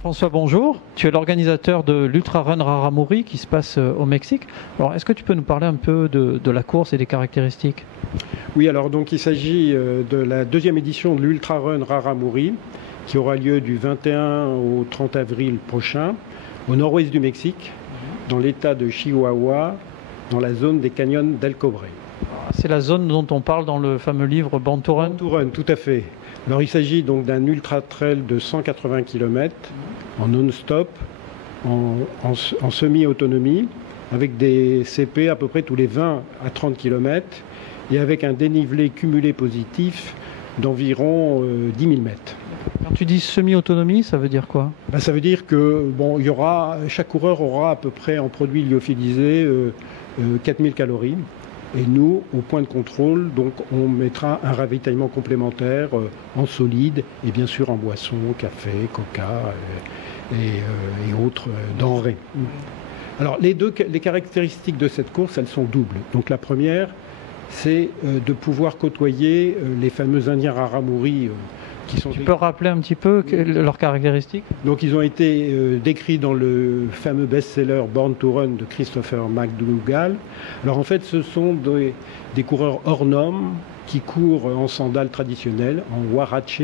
Jean-François, bonjour. Tu es l'organisateur de l'Ultra Run Raramuri qui se passe au Mexique. Alors, est-ce que tu peux nous parler un peu de la course et des caractéristiques? Oui, alors donc il s'agit de la deuxième édition de l'Ultra Run Raramuri qui aura lieu du 21 au 30 avril prochain au nord-ouest du Mexique, dans l'état de Chihuahua, dans la zone des canyons d'El Cobre. C'est la zone dont on parle dans le fameux livre Born to Run. Born to Run, tout à fait. Alors il s'agit donc d'un ultra trail de 180 km en non-stop, en semi-autonomie, avec des CP à peu près tous les 20 à 30 km et avec un dénivelé cumulé positif d'environ 10 000 mètres. Quand tu dis semi-autonomie, ça veut dire quoi? Ça veut dire que chaque coureur aura à peu près en produit lyophilisé 4000 calories. Et nous, au point de contrôle, donc, on mettra un ravitaillement complémentaire en solide et bien sûr en boisson, café, coca et autres denrées. Alors les caractéristiques de cette course, elles sont doubles. Donc la première, c'est de pouvoir côtoyer les fameux Indiens Raramuri. Tu peux rappeler un petit peu leurs caractéristiques? Donc ils ont été décrits dans le fameux best-seller Born to Run de Christopher McDougall. Alors en fait ce sont des coureurs hors normes qui courent en sandales traditionnelles, en huarache,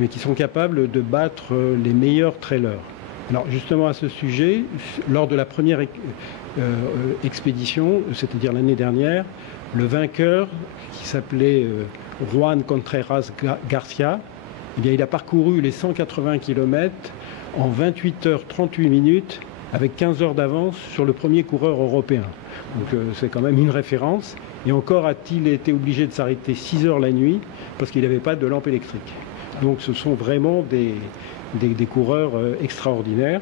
mais qui sont capables de battre les meilleurs trailers. Alors justement à ce sujet, lors de la première expédition, c'est-à-dire l'année dernière, le vainqueur qui s'appelait Juan Contreras Garcia, il a parcouru les 180 km en 28 h 38 minutes avec 15 heures d'avance sur le premier coureur européen. Donc c'est quand même une référence. Et encore a-t-il été obligé de s'arrêter 6 heures la nuit parce qu'il n'avait pas de lampe électrique. Donc ce sont vraiment des coureurs extraordinaires.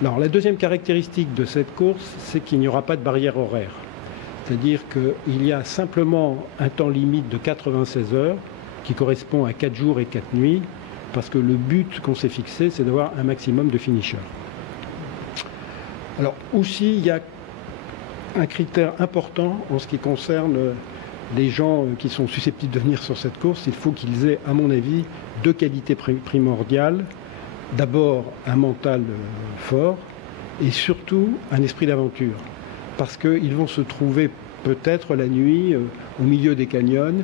Alors la deuxième caractéristique de cette course, c'est qu'il n'y aura pas de barrière horaire. C'est-à-dire qu'il y a simplement un temps limite de 96 heures qui correspond à 4 jours et 4 nuits, parce que le but qu'on s'est fixé, c'est d'avoir un maximum de finishers. Alors aussi, il y a un critère important en ce qui concerne les gens qui sont susceptibles de venir sur cette course. Il faut qu'ils aient, à mon avis, deux qualités primordiales. D'abord, un mental fort et surtout un esprit d'aventure. Parce qu'ils vont se trouver peut-être la nuit au milieu des canyons,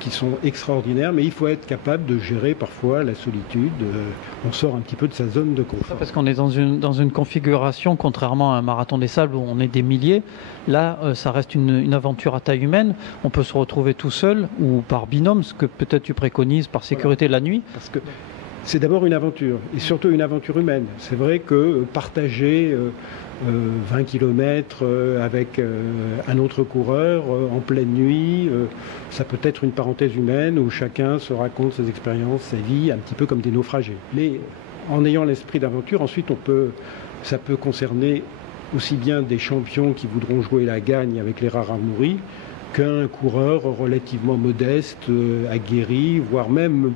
qui sont extraordinaires, mais il faut être capable de gérer parfois la solitude. On sort un petit peu de sa zone de confort. Parce qu'on est dans une configuration, contrairement à un marathon des sables où on est des milliers, là ça reste une aventure à taille humaine. On peut se retrouver tout seul ou par binôme, ce que peut-être tu préconises par sécurité la nuit. Parce que c'est d'abord une aventure, et surtout une aventure humaine. C'est vrai que partager 20 km avec un autre coureur en pleine nuit, ça peut être une parenthèse humaine où chacun se raconte ses expériences, sa vie, un petit peu comme des naufragés. Mais en ayant l'esprit d'aventure, ensuite ça peut concerner aussi bien des champions qui voudront jouer la gagne avec les Raramuri qu'un coureur relativement modeste, aguerri, voire même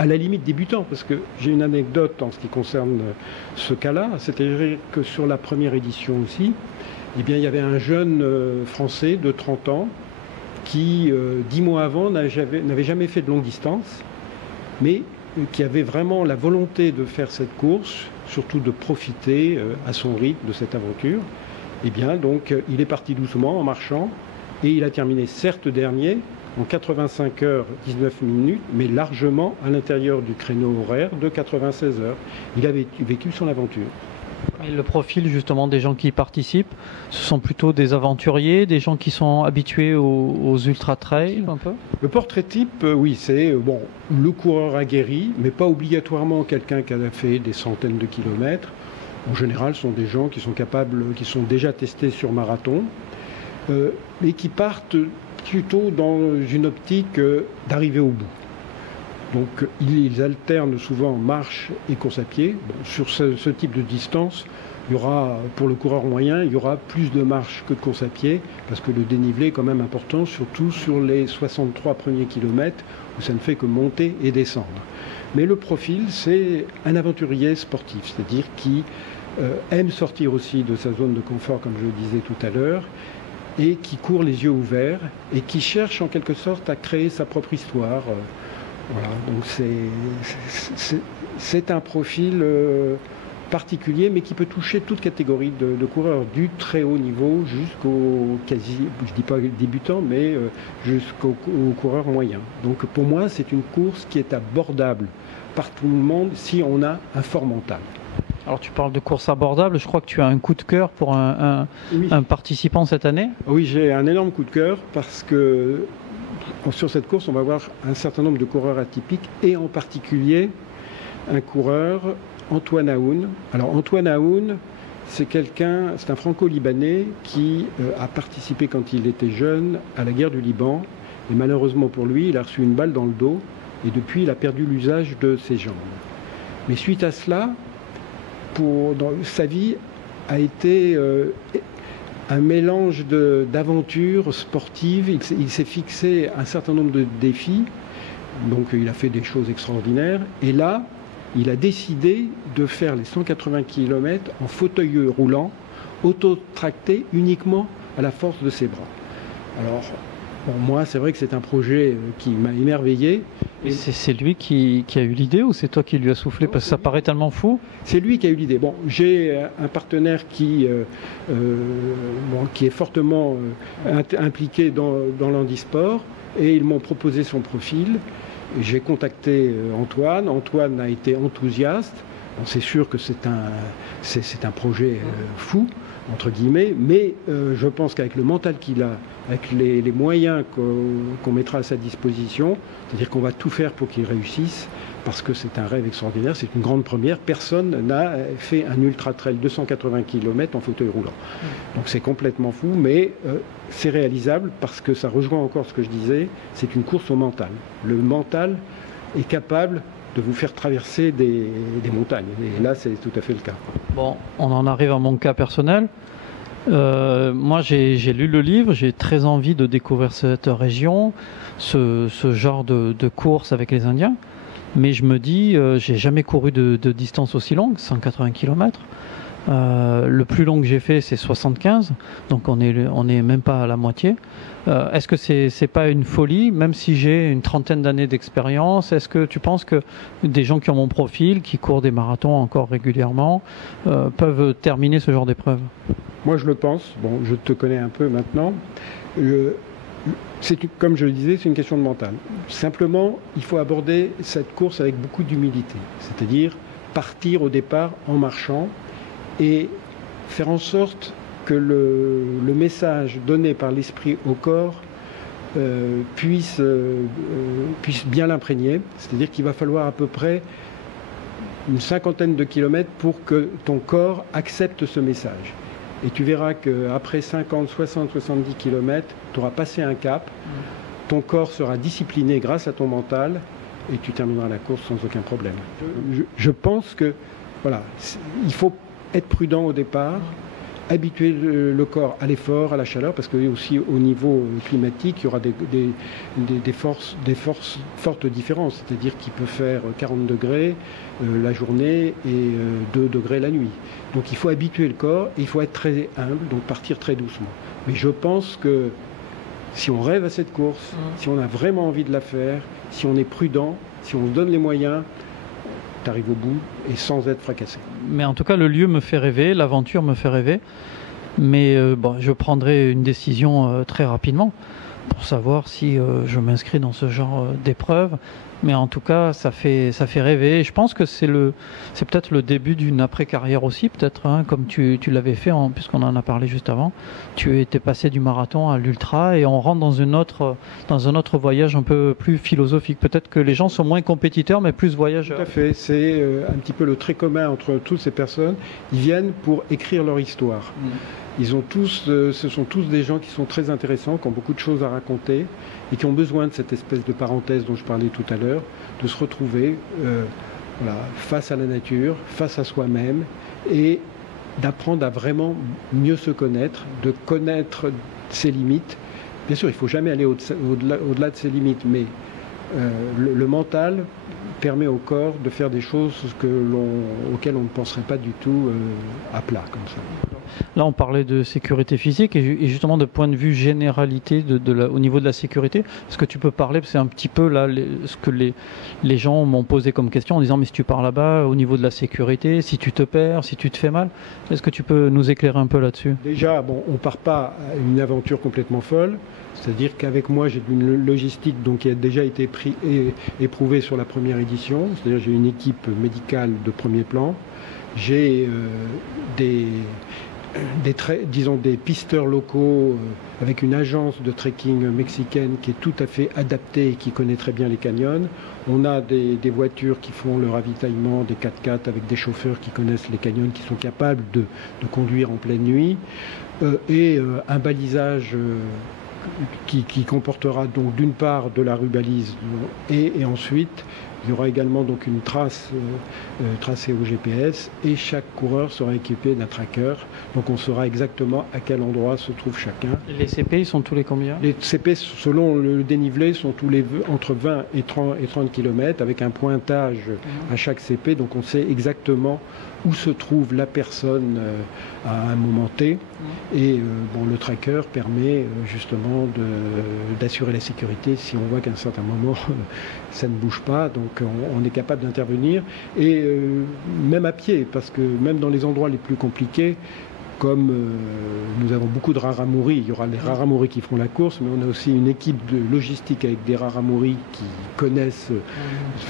à la limite débutant, parce que j'ai une anecdote en ce qui concerne ce cas-là, c'est-à-dire que sur la première édition aussi, il y avait un jeune Français de 30 ans qui, 10 mois avant, n'avait jamais fait de longue distance, mais qui avait vraiment la volonté de faire cette course, surtout de profiter à son rythme de cette aventure. Donc il est parti doucement en marchant, et il a terminé certes dernier, en 85 heures 19 minutes, mais largement à l'intérieur du créneau horaire de 96 heures. Il avait vécu son aventure. Et le profil justement des gens qui y participent, ce sont plutôt des aventuriers, des gens qui sont habitués aux ultra-trails un peu? Le portrait type, oui, c'est le coureur aguerri, mais pas obligatoirement quelqu'un qui a fait des centaines de kilomètres. En général, ce sont des gens qui sont capables, qui sont déjà testés sur marathon, mais qui partent plutôt dans une optique d'arriver au bout. Donc ils alternent souvent marche et course à pied. Sur ce type de distance, il y aura, pour le coureur moyen, il y aura plus de marche que de course à pied, parce que le dénivelé est quand même important, surtout sur les 63 premiers kilomètres, où ça ne fait que monter et descendre. Mais le profil, c'est un aventurier sportif, c'est-à-dire qui aime sortir aussi de sa zone de confort, comme je le disais tout à l'heure, et qui court les yeux ouverts et qui cherche en quelque sorte à créer sa propre histoire Voilà, donc c'est un profil particulier, mais qui peut toucher toute catégorie de coureurs, du très haut niveau jusqu'au quasi, je dis pas débutant, mais jusqu'au coureur moyen. Donc pour moi, c'est une course qui est abordable par tout le monde si on a un fort mental. Alors tu parles de course abordable, je crois que tu as un coup de cœur pour un participant cette année. Oui, j'ai un énorme coup de cœur parce que sur cette course, on va voir un certain nombre de coureurs atypiques et en particulier un coureur, Antoine Aoun. Alors Antoine Aoun, c'est un franco-libanais qui a participé quand il était jeune à la guerre du Liban. Et malheureusement pour lui, il a reçu une balle dans le dos et depuis il a perdu l'usage de ses jambes. Mais suite à cela, sa vie a été un mélange d'aventures sportives. Il s'est fixé un certain nombre de défis, donc il a fait des choses extraordinaires. Et là, il a décidé de faire les 180 km en fauteuil roulant, auto-tracté uniquement à la force de ses bras. Alors, pour moi, c'est vrai que c'est un projet qui m'a émerveillé. Et c'est lui qui a eu l'idée ou c'est toi qui lui as soufflé? Parce que ça paraît tellement fou. C'est lui qui a eu l'idée. Bon, j'ai un partenaire qui est fortement impliqué dans l'handisport et ils m'ont proposé son profil. J'ai contacté Antoine. Antoine a été enthousiaste. Bon, c'est sûr que c'est un projet fou, entre guillemets, mais je pense qu'avec le mental qu'il a, avec les moyens qu'on mettra à sa disposition, c'est-à-dire qu'on va tout faire pour qu'il réussisse, parce que c'est un rêve extraordinaire, c'est une grande première. Personne n'a fait un ultra-trail 280 km en fauteuil roulant. Donc c'est complètement fou, mais c'est réalisable parce que ça rejoint encore ce que je disais, c'est une course au mental. Le mental est capable de vous faire traverser des montagnes. Et là, c'est tout à fait le cas. Bon, on en arrive à mon cas personnel. Moi, j'ai lu le livre, j'ai très envie de découvrir cette région, ce genre de course avec les Indiens. Mais je me dis, j'ai jamais couru de distance aussi longue, 180 km. Le plus long que j'ai fait, c'est 75, donc on est même pas à la moitié. Est-ce que c'est pas une folie, même si j'ai une trentaine d'années d'expérience? Est-ce que tu penses que des gens qui ont mon profil, qui courent des marathons encore régulièrement, peuvent terminer ce genre d'épreuve? Moi, je le pense. Bon, je te connais un peu maintenant. Comme je le disais, c'est une question de mental. Simplement, il faut aborder cette course avec beaucoup d'humilité, c'est-à-dire partir au départ en marchant et faire en sorte que le message donné par l'esprit au corps puisse bien l'imprégner. C'est-à-dire qu'il va falloir à peu près une cinquantaine de kilomètres pour que ton corps accepte ce message. Et tu verras qu'après 50, 60, 70 kilomètres, tu auras passé un cap, ton corps sera discipliné grâce à ton mental et tu termineras la course sans aucun problème. Je pense que voilà, il faut être prudent au départ, habituer le corps à l'effort, à la chaleur, parce que aussi au niveau climatique, il y aura des fortes différences, c'est-à-dire qu'il peut faire 40 degrés la journée et 2 degrés la nuit. Donc il faut habituer le corps et il faut être très humble, donc partir très doucement. Mais je pense que si on rêve à cette course, si on a vraiment envie de la faire, si on est prudent, si on se donne les moyens, tu arrives au bout et sans être fracassé. Mais en tout cas, le lieu me fait rêver, l'aventure me fait rêver. Mais je prendrai une décision très rapidement pour savoir si je m'inscris dans ce genre d'épreuve. Mais en tout cas, ça fait rêver. Et je pense que c'est peut-être le début d'une après-carrière aussi, peut-être, hein, comme tu l'avais fait, puisqu'on en a parlé juste avant. Tu étais passé du marathon à l'ultra et on rentre dans un autre voyage un peu plus philosophique. Peut-être que les gens sont moins compétiteurs, mais plus voyageurs. Tout à fait. C'est un petit peu le trait commun entre toutes ces personnes. Ils viennent pour écrire leur histoire. Ce sont tous des gens qui sont très intéressants, qui ont beaucoup de choses à raconter et qui ont besoin de cette espèce de parenthèse dont je parlais tout à l'heure, de se retrouver face à la nature, face à soi-même et d'apprendre à vraiment mieux se connaître, de connaître ses limites. Bien sûr, il ne faut jamais aller au-delà de ses limites, mais le mental permet au corps de faire des choses auxquelles on ne penserait pas du tout à plat comme ça. Là, on parlait de sécurité physique et justement de point de vue généralité au niveau de la sécurité. Est-ce que tu peux parler, c'est un petit peu là ce que les gens m'ont posé comme question en disant mais si tu pars là-bas au niveau de la sécurité, si tu te perds, si tu te fais mal, est-ce que tu peux nous éclairer un peu là-dessus? Déjà, bon, on part pas à une aventure complètement folle. C'est-à-dire qu'avec moi, j'ai une logistique donc, qui a déjà été éprouvée sur la première édition. C'est-à-dire j'ai une équipe médicale de premier plan. J'ai des pisteurs locaux avec une agence de trekking mexicaine qui est tout à fait adaptée et qui connaît très bien les canyons. On a des voitures qui font le ravitaillement, des 4x4 avec des chauffeurs qui connaissent les canyons, qui sont capables de conduire en pleine nuit. Et un balisage qui comportera donc d'une part de la rubalise et ensuite il y aura également donc une trace tracée au GPS et chaque coureur sera équipé d'un tracker. Donc on saura exactement à quel endroit se trouve chacun. Les CP, ils sont tous les combien? Les CP, selon le dénivelé, sont tous les entre 20 et 30 km avec un pointage à chaque CP. Donc on sait exactement où se trouve la personne à un moment T. Et bon, le tracker permet justement d'assurer la sécurité si on voit qu'à un certain moment ça ne bouge pas. Donc on est capable d'intervenir. Et même à pied, parce que même dans les endroits les plus compliqués, comme nous avons beaucoup de raramuri, il y aura les raramuri qui feront la course, mais on a aussi une équipe de logistique avec des raramuri qui connaissent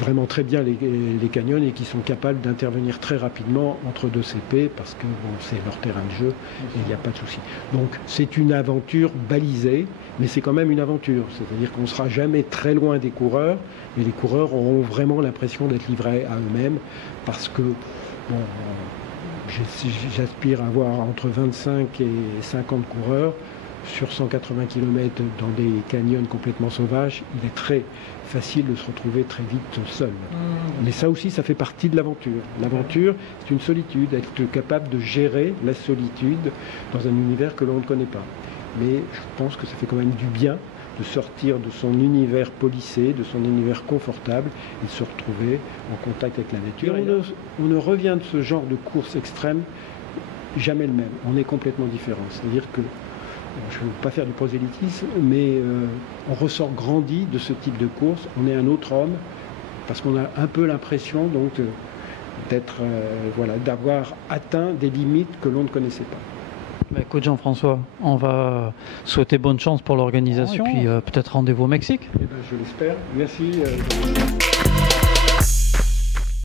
vraiment très bien les canyons et qui sont capables d'intervenir très rapidement entre deux CP parce que bon, c'est leur terrain de jeu et il n'y a pas de souci. Donc c'est une aventure balisée, mais c'est quand même une aventure. C'est-à-dire qu'on ne sera jamais très loin des coureurs, mais les coureurs auront vraiment l'impression d'être livrés à eux-mêmes parce que bon, j'aspire à avoir entre 25 et 50 coureurs sur 180 km dans des canyons complètement sauvages. Il est très facile de se retrouver très vite seul. Mais ça aussi, ça fait partie de l'aventure. L'aventure, c'est une solitude, être capable de gérer la solitude dans un univers que l'on ne connaît pas. Mais je pense que ça fait quand même du bien de sortir de son univers policé, de son univers confortable et de se retrouver en contact avec la nature. Et on ne revient de ce genre de course extrême jamais le même. On est complètement différent. C'est-à-dire que, je ne veux pas faire du prosélytisme, mais on ressort grandi de ce type de course. On est un autre homme parce qu'on a un peu l'impression donc d'avoir atteint des limites que l'on ne connaissait pas. Bah, écoute Jean-François, on va souhaiter bonne chance pour l'organisation et puis peut-être rendez-vous au Mexique. Eh ben, je l'espère. Merci.